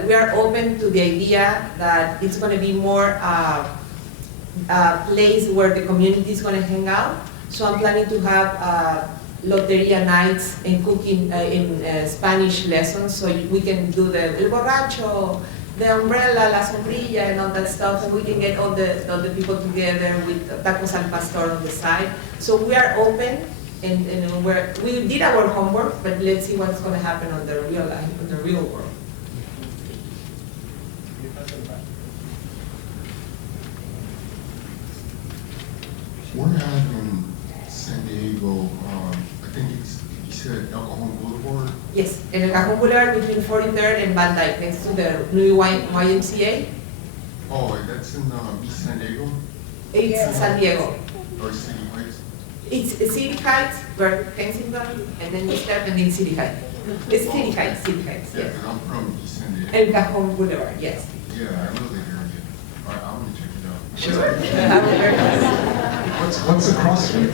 We are open to the idea that it's going to be more a place where the community is going to hang out. So I'm planning to have loteria nights and cooking in Spanish lessons, so we can do the el borracho, the umbrella, la sombrilla, and all that stuff, and we can get all the people together with tacos al pastor on the side. So we are open, and we did our homework, but let's see what's going to happen on the real life, on the real world. One ad in San Diego, I think you said El Cajon Boulevard? Yes, in El Cajon Boulevard between 43rd and Van Dyke, next to the new YMCA. Oh, that's in East San Diego? It's San Diego. Or City Heights? It's City Heights, where Kensington, and then you step and then City Heights. It's City Heights, Yeah, yes. I'm from East San Diego. El Cajon Boulevard, yes. Yeah, I know the area. All right, I'm gonna check it out. Sure. Have a very nice. What's the cross street?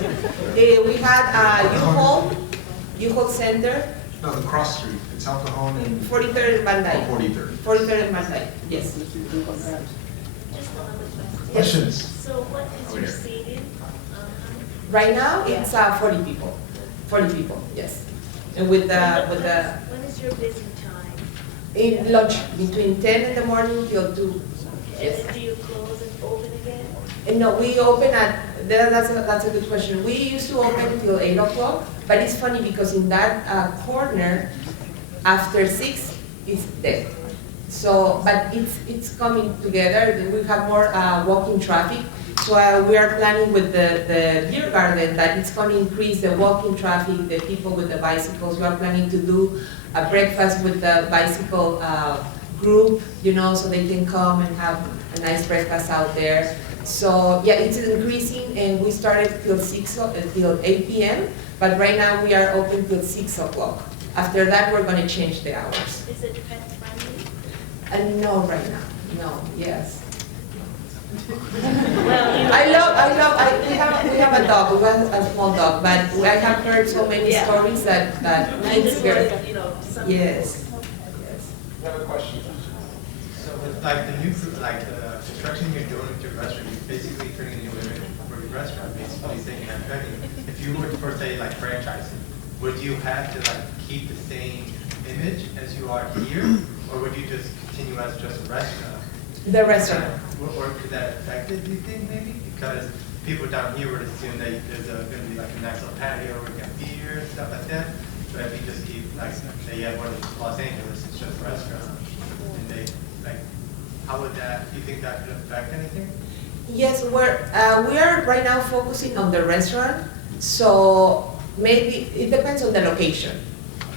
We had U-Haul Center, No, the cross street. It's El Cajon and 43rd and Bandai. 43rd. 43rd and Bandai, yes. Just another question. Questions? So what is your seating? Right now, it's 40 people. 40 people, yes. And with the When is your busy time? in lunch between 10 in the morning till 2. And then do you close and open again? And no, we open at, that's a good question. We used to open till 8 o'clock, but it's funny because in that corner, after 6, it's dead. So, but it's coming together. We have more walking traffic. So we are planning with the beer garden that it's going to increase the walking traffic, the people with the bicycles. We are planning to do a breakfast with the bicycle group, you know, so they can come and have a nice breakfast out there. So yeah, it's increasing, and we started till 8 p.m. But right now we are open till 6 o'clock. After that, we're going to change the hours. Is it pet friendly? No, right now. No. Yes. Well, we have a dog. We have a small dog, but I have heard so many stories that I it's just very. wanted, you know, some. Yes. You have a question? So with like the new, like the construction you're doing with your restaurant, you're basically turning a new image for your restaurant, basically saying that venue. If you were to, per se, like franchising, would you have to like keep the same image as you are here? Or would you just continue as just a restaurant? The restaurant. Or could that affect it, do you think, maybe? Because people down here would assume that there's going to be like a nice little patio where you got beer and stuff like that. But if you just keep, like, say you have one in Los Angeles, it's just a restaurant, and they, like, how would that, do you think that could affect anything? Yes, we are right now focusing on the restaurant. So maybe it depends on the location.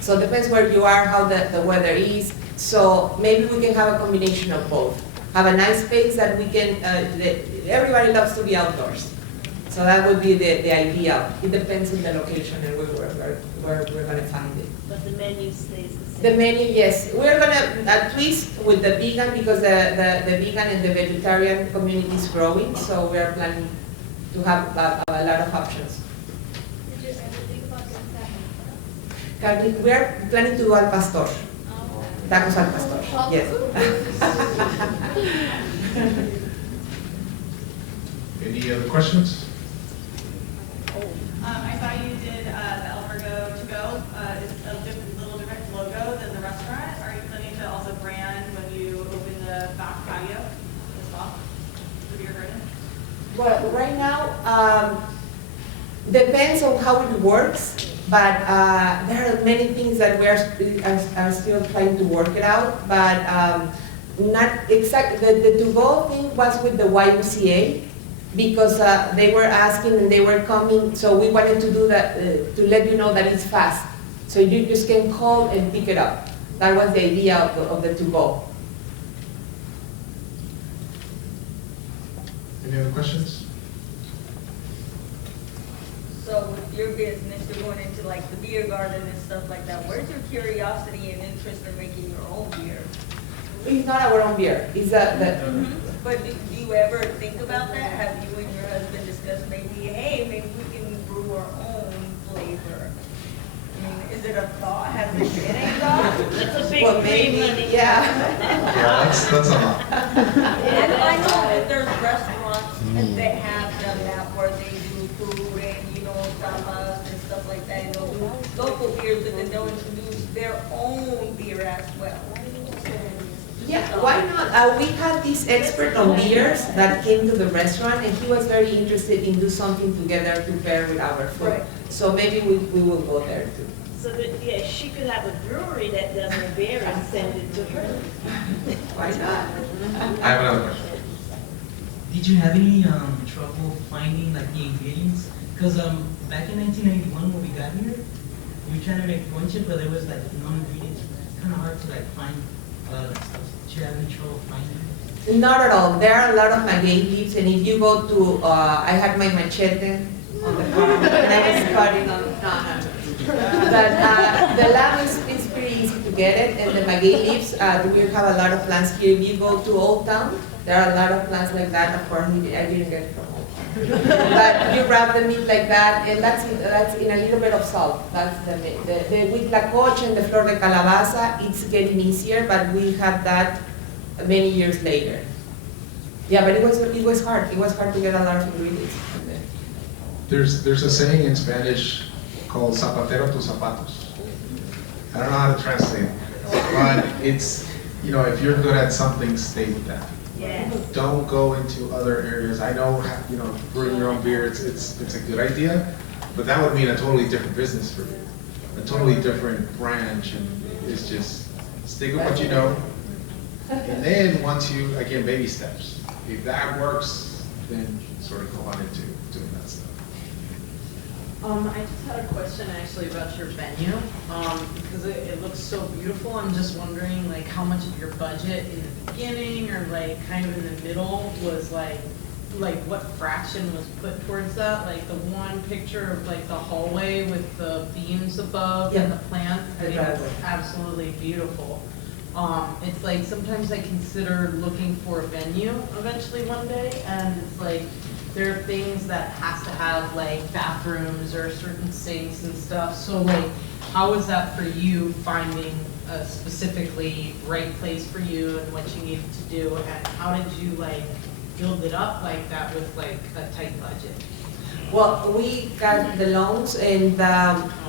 So it depends where you are, how the weather is. So maybe we can have a combination of both. Have a nice space that we can, everybody loves to be outdoors. So that would be the ideal. It depends on the location and where we're going to find it. But the menu stays the same? The menu, yes. We're going to twist with the vegan because the vegan and the vegetarian community is growing. So we are planning to have a lot of options. Did you ever think about doing that? We are planning to do al pastor. Tacos al pastor, yes. Any other questions? I saw you did the Borrego to go. It's a little different logo than the restaurant. Are you planning to also brand when you open the back patio as well for beer garden? Well, right now, depends on how it works, but there are many things that we are still trying to work it out, but not exactly. The to-go thing was with the YMCA, because they were asking and they were coming, so we wanted to do that, to let you know that it's fast. So you just can call and pick it up. That was the idea of the to-go. Any other questions? So with your business, you're going into like the beer garden and stuff like that. Where's your curiosity and interest in making your own beer? It's not our own beer. It's But do you ever think about that? Have you and your husband discussed maybe, hey, maybe we can brew our own flavor? I mean, is it a thought? Has it been a thought? That's a big Well, dream, maybe, honey. yeah. Yeah, that's a lot. And I know that there's restaurants that have done that where they do food and, you know, tapas and stuff like that. And they'll do local beers, but then they'll introduce their own beer as well. Yeah, why not? We had this expert on beers that came to the restaurant, and he was very interested in do something together to pair with our food. Right. So maybe we will go there too. So that, yeah, she could have a brewery that does her beer and send it to her. Why not? I have another question. Did you have any trouble finding like the ingredients? Because back in 1991 when we got here, we were trying to make ponche, but there was like no ingredients. It's kind of hard to like find a lot of that stuff. Did you have any trouble finding it? Not at all. There are a lot of maguey leaves, and if you go to, I had my machete on the farm, and I was cutting on. No. But the lamb is pretty easy to get it, and the maguey leaves, we have a lot of plants here. If you go to Old Town, there are a lot of plants like that. Of course, I didn't get it from Old Town. But you wrap the meat like that, and that's in a little bit of salt. That's the with la coche and the flor de calabaza, it's getting easier, but we had that many years later. Yeah, but it was hard. It was hard to get a lot of ingredients. There's a saying in Spanish called zapatero tus zapatos. I don't know how to translate it, but it's, if you're good at something, stay with that. Yes. Don't go into other areas. I know, brewing your own beer, it's a good idea, but that would mean a totally different business for you, a totally different branch, and it's just stick with what you know, and then once you, again, baby steps. If that works, then sort of go on into doing that stuff. I just had a question actually about your venue, because it looks so beautiful. I'm just wondering, like, how much of your budget in the beginning or like kind of in the middle was like what fraction was put towards that? Like the one picture of like the hallway with the beams above and the plants. I mean, it's absolutely beautiful. It's like sometimes I consider looking for a venue eventually one day, and it's like there are things that has to have like bathrooms or certain sinks and stuff. So like, how is that for you finding a specifically right place for you and what you needed to do, and how did you like build it up like that with like a tight budget? Well, we got the loans, and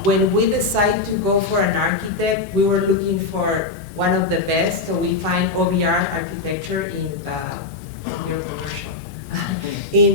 when we decided to go for an architect, we were looking for one of the best. So we find OBR Architecture in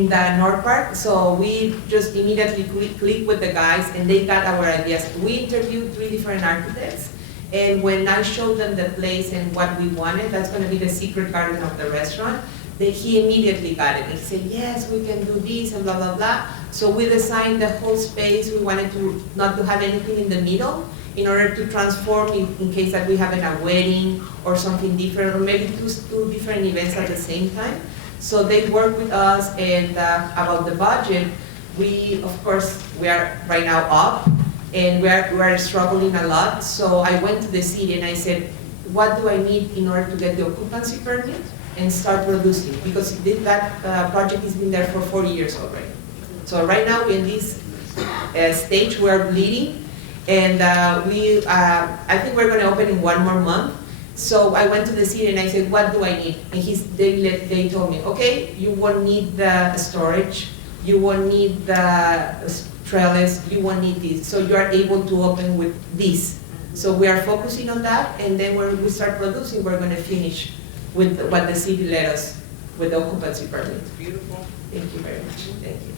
the North Park. So we just immediately clicked with the guys, and they got our ideas. We interviewed 3 different architects, and when I showed them the place and what we wanted, that's going to be the secret garden of the restaurant, he immediately got it. He said, yes, we can do this and blah, blah, blah. So we designed the whole space. We wanted to not to have anything in the middle in order to transform in case that we have a wedding or something different, or maybe two different events at the same time. So they work with us, and about the budget, we are right now up, and we are struggling a lot. So I went to the city and I said, what do I need in order to get the occupancy permit and start producing? Because that project has been there for 4 years already. So right now we're in this stage, we are bleeding, and I think we're going to open in 1 more month. So I went to the city and I said, what do I need? And they told me, okay, you won't need the storage, you won't need the trellis, you won't need this. So you are able to open with this. So we are focusing on that, and then when we start producing, we're going to finish with what the city let us with the occupancy permit. Beautiful. Thank you very much. Thank you.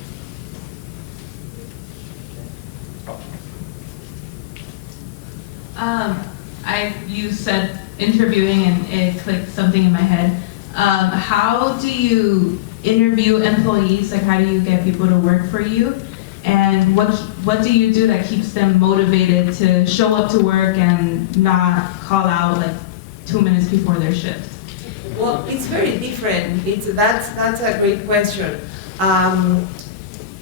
You said interviewing, and it clicked something in my head. How do you interview employees? Like, how do you get people to work for you? And what do you do that keeps them motivated to show up to work and not call out like 2 minutes before their shift? Well, it's very different. That's a great question.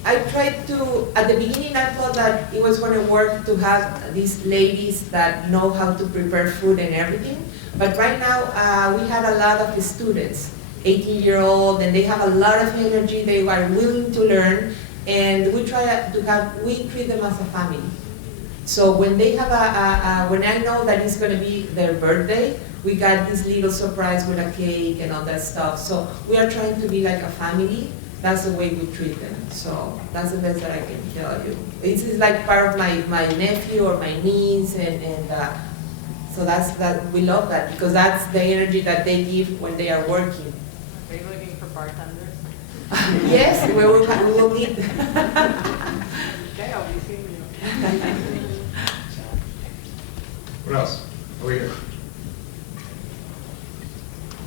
I tried to, at the beginning I thought that it was going to work to have these ladies that know how to prepare food and everything. But right now we had a lot of students, 18-year-old, and they have a lot of energy, they are willing to learn, and we treat them as a family. So when they have when I know that it's going to be their birthday, we got this little surprise with a cake and all that stuff. So we are trying to be like a family. That's the way we treat them. So that's the best that I can tell you. This is like part of my nephew or my niece, and so we love that, because that's the energy that they give when they are working. Are you looking for bartenders? Yes, we will need. Okay, I'll be seeing you. What else? Over here.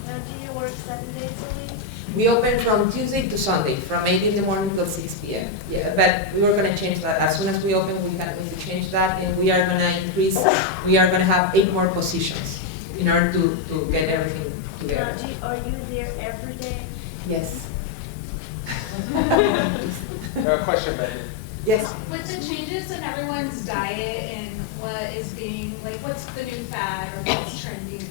Now, do you work 7 days a week? We open from Tuesday to Sunday, from 8 in the morning till 6 p.m. Yeah, but we were going to change that. As soon as we open, we're going to change that, and we are going to increase, we are going to have 8 more positions in order to get everything together. Now, are you there every day? Yes. Question, Betty. Yes. With the changes in everyone's diet and what is being, like, what's the new fad or what's trending,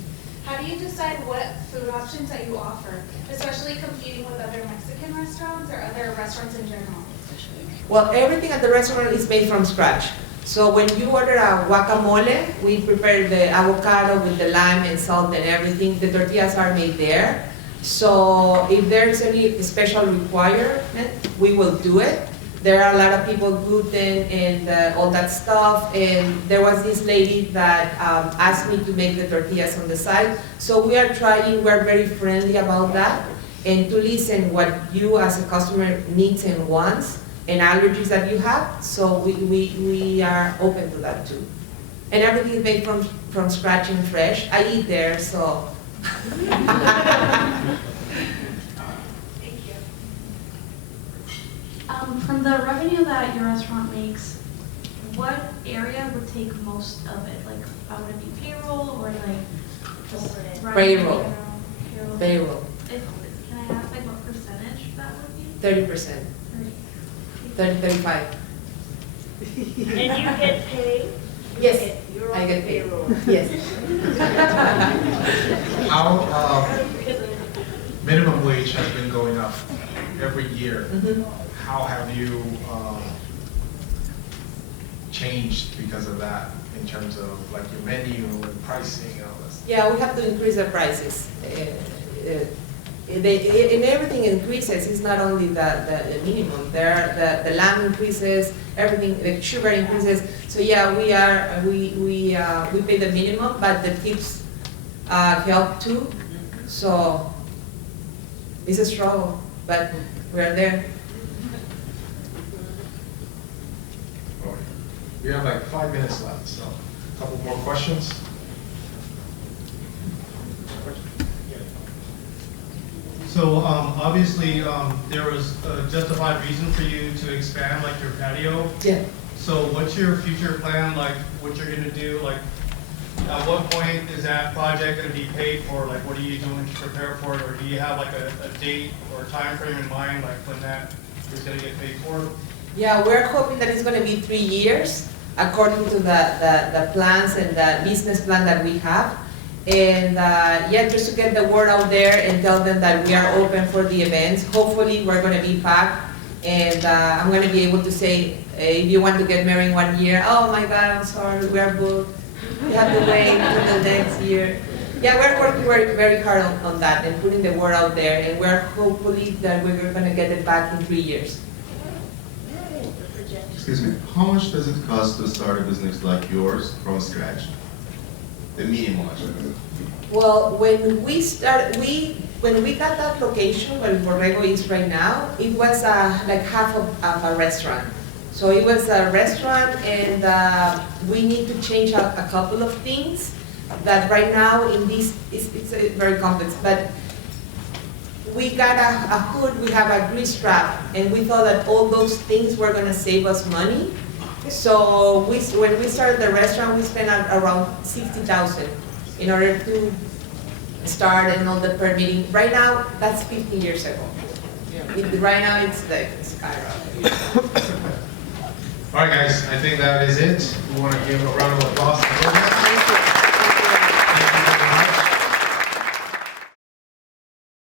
how do do you decide what food options that you offer, especially competing with other Mexican restaurants or other restaurants in general? Well, everything at the restaurant is made from scratch. So when you order a guacamole, we prepare the avocado with the lime and salt and everything. The tortillas are made there. So if there's any special requirement, we will do it. There are a lot of people gluten and all that stuff. And there was this lady that asked me to make the tortillas on the side. So we are trying, we're very friendly about that. And to listen what you as a customer needs and wants and allergies that you have. So we are open to that too. And everything is made from scratch and fresh. I eat there, so. From the revenue that your restaurant makes, what area would take most of it? Like, would it be payroll or like just Payroll. Payroll. Can I ask like what percentage that would be? 30%. 35. And you get paid? Yes, You're I on get paid. payroll. Yes. How, minimum wage has been going up every year. How have you changed because of that in terms of like your menu and pricing and all this? Yeah, we have to increase the prices. And everything increases. It's not only the minimum. The lamb increases, everything, the sugar increases. So yeah, we pay the minimum, but the tips help too. So it's a struggle, but we're there. We have like 5 minutes left, so a couple more questions. So obviously there was a justified reason for you to expand like your patio. Yeah. So what's your future plan, like what you're gonna do? Like at what point is that project gonna be paid for? Like what are you doing to prepare for it? Or do you have like a date or time frame in mind, like when that is gonna get paid for? Yeah, we're hoping that it's going to be 3 years according to the plans and the business plan that we have. And yeah, just to get the word out there and tell them that we are open for the events. Hopefully we're going to be packed, and I'm going to be able to say, if you want to get married 1 year, oh my God, I'm sorry, we are booked. You have to wait until next year. Yeah, we're working very, very hard on that and putting the word out there, and we're hopefully that we're going to get it back in 3 years. Excuse me, how much does it cost to start a business like yours from scratch? The minimum. Well, when we got that location where Borrego is right now, it was like half of a restaurant. So it was a restaurant, and we need to change a couple of things that right now in this, it's very complex, but we got a hood, we have a grease trap, and we thought that all those things were gonna save us money. So when we started the restaurant, we spent around $60,000 in order to start and all the permitting. Right now, that's 15 years ago. Right now, it's like skyrocketing. All right, guys, I think that is it. We want to give a round of applause.